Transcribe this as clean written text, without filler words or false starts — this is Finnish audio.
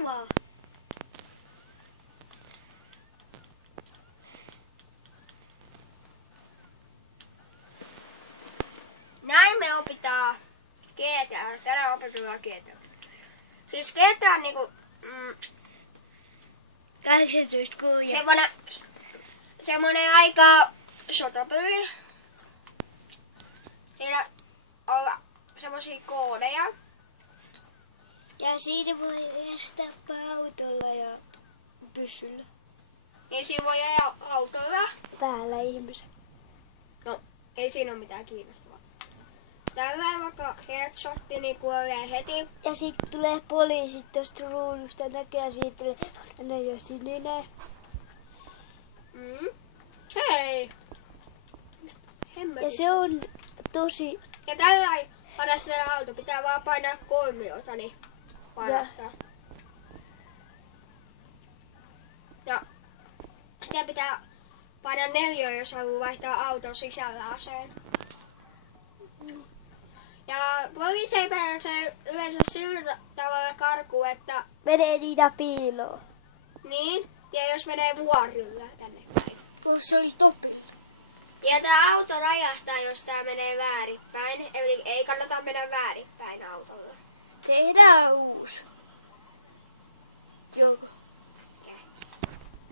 kuvaa. Näin me opitaan GTA. Tänään opetellaan GTA. Siis GTA on niinku 18 kuuja. Semmonen aika sotapeli. Siinä on semmosia koodeja. Ja siitä voi estää autolla ja pyssyllä. Niin siinä voi ajaa autolla. Päällä ihmisen. No, ei siinä oo mitään kiinnostavaa. Tällä vaikka headshotti, niin kuolee heti. Ja sitten tulee poliisit tosta ruudusta näkee ja siitä tulee ne jo sininen. Hei! Ja se on tosi... Ja tällä ei padastaa auto, pitää vaan painaa kolmiota, niin padastaa. Ja sitä pitää painaa 4, jos haluaa vaihtaa auton sisällä aseen. Ja poliisi ei pääse yleensä sillä tavalla karkuun, että Menee niitä piiloon. niin, ja jos menee vuorilla tänne päin. Se oli topi. Ja tää auto rajahtaa, jos tää menee väärinpäin. Eli ei kannata mennä väärinpäin autolla. Tehdään uusi. Joo.